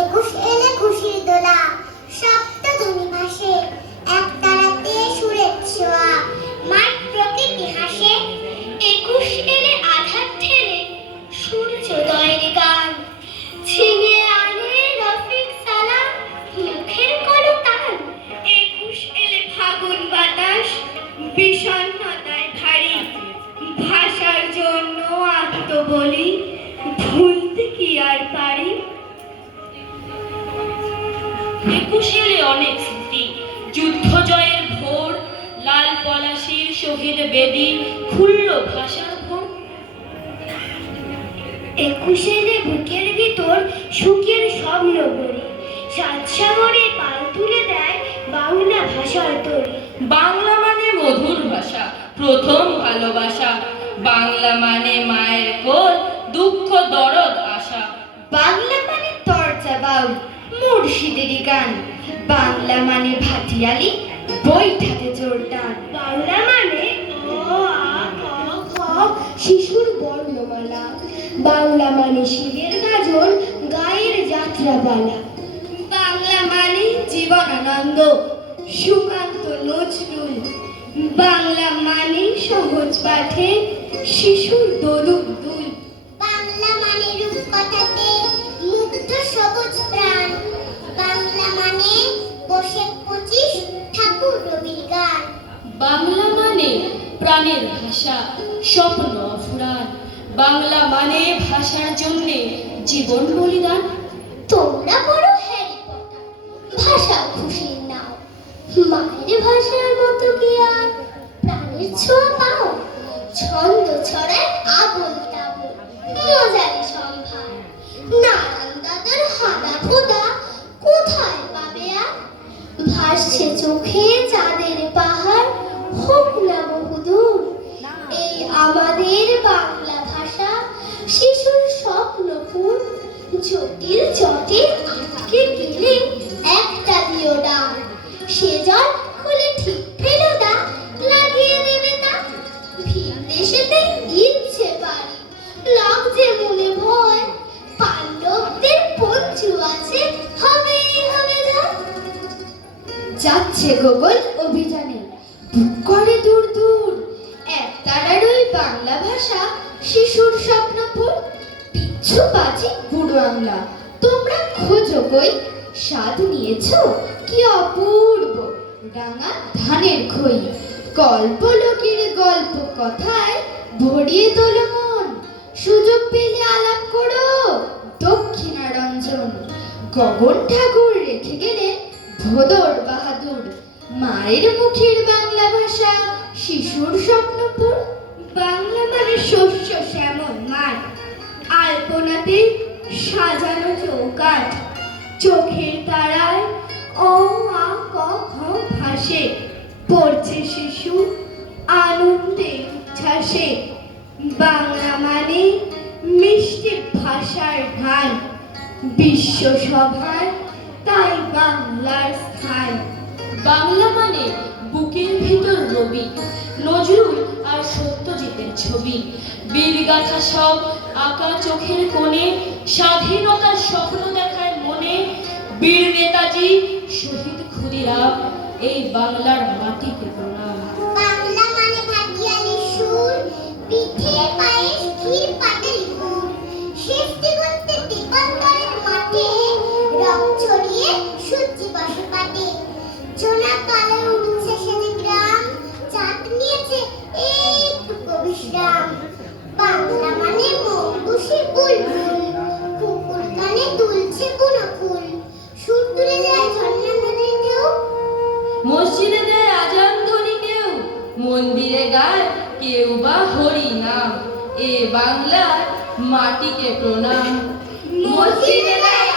একুশ এলে খুশির দোলা, সপ্তধ্বনি ভাসে, একতারাতে সুরের ছোঁয়া, মাঠ প্রকৃতি হাসে। একুশ এলে আধার ঠেলে সূর্যোদয়ের গান, ছিনিয়ে আনে রফিক সালাম মুখের কলতান। একুশ এলে ফাগুন বাতাস বিষণ্ণতায় ভারী, ভাষার জন্য আত্মবলি ভুলতে কি আর পারি। একুশ এলে অনেক স্মৃতি, যুদ্ধ জয়ের ভোর, লাল পলাশির শহীদ বেদি খুলল ভাষার ভোর। একুশ এলে বুকের ভিতর সুখের স্বপ্ন গড়ে, সাত সাগরে পাল তুলে দেয় বাংলা ভাষার তরি। বাংলা মানে মধুর ভাষা, প্রথম ভালোবাসা। বাংলা মানে মায়ের কোল, দুঃখ দরদ আশা। বাংলা মানে তরজা বাউল, মুর্শিদেরই গান। বাংলা মানে ভাটিয়ালি, বৈঠাতে জোরদার। বাংলা মানে অ আ ক খ শিশুর বর্ণমালা। বাংলা মানে শিবের গাজন, গায়ের যাত্রাপালা। বাংলা মানে জীবনানন্দ, সুকান্ত নজরুল। বাংলা মানে সহজ পাঠে শিশুর দোলক দুল। বাংলা মানে রূপকথাতে মুগ্ধ সবুজ প্রাণ। বাংলা মানে বসে 25 ঠাকুর রবির গান। বাংলা মানে প্রাণের ভাষা, স্বপ্ন অফুরান। বাংলা মানে ভাষার জন্যে জীবন বলিদান। তোমরা বড় হ্যারি পটার, ভাষা খুশির নাও। মায়ের ভাষার মতো কি আর প্রাণের ছোঁয়া পাও? ছন্দ ছড়ায় আবল তাবল, মজারি সম্ভার। নারায়ণ দাদার হাদা খোদা কোথায় পাবে আর? ভাসছে চোখে চাঁদের পাহাড়, হোক না বহুদূর। এই আমাদের বাংলা ভাষা, শিশুর স্বপ্ন ফুল। জটিল চটে আটকে গেলে একটা দিও ডাক, সে জল খুলে ঠিক ফেলো দা, লাগিয়ে দেবে তা। ভিন দেশেতে ইচ্ছে পারি, লাগছে মনে ভয়। পাণ্ডবদের পঞ্চু আছে, হবেই হবে যা। যাচ্ছে গোগল অভিযানে, বুক করে দূর দূর। একতারার ওই বাংলা ভাষা, শিশুর স্বপ্নপুর। পিচ্ছু বাজি বুড়ো আংলা, তোমরা খোঁজো কই? স্বাদ নিয়েছো কি অপূর্ব রাঙা ধানের খই। কল্পলোকের গল্প কথায় ভরিয়ে তোলো মন। সুযোগ পেলে আলাপ করো দক্ষিণারঞ্জন। গগন ঠাকুর রেখে গেলেন ভোদর বাহাদুর। মায়ের মুখের বাংলা ভাষা, শিশুর স্বপ্নপুর। বাংলা মানে শস্য শ্যামল মাঠ, আলপনাতে সাজানো চৌকাঠ। চোখের তারায় অ আ ক খ ভাসে, পড়ছে শিশু আনন্দে উচ্ছ্বাসে। বাংলা মানে মিষ্টি ভাষার গান, বিশ্বসভার তাই বাংলার স্থান। বাংলা মানে বুকের ভিতর রবি, নজরুল আর সত্যজিতের ছবি। বীরগাথা সব আঁকা চোখের কোণে, স্বাধীনতার স্বপ্ন দেখায় মনে। বীর নেতাজি, শহীদ ক্ষুদিরাম, এই বাংলার মাটিকে প্রণাম। বাংলা মানে ভাটিয়ালি সুর, পিঠে পায়ে ক্ষীর পাটালি গুড়। শেষ দিগন্তে দিগন্তরের মাঠে, রং ছড়িয়ে সূর্যি বসে পাটে। জোনাক আলোয় উঠছে সেদিন গ্রাম, চাঁদ নিয়েছে একটুকু বিশ্রাম। বাংলা মানে মৌবুসি বুলবুল, কুকুর কানে দুলছে বুনো ফুল। সুর তুলে যায় ঝর্ণা নদীর ঢেউ। মসজিদে দেয় আজান ধ্বনি কেউ, মন্দিরে গায় কেউ বা হরি নাম। এ বাংলার মাটিকে প্রণাম। মসজিদে দেয়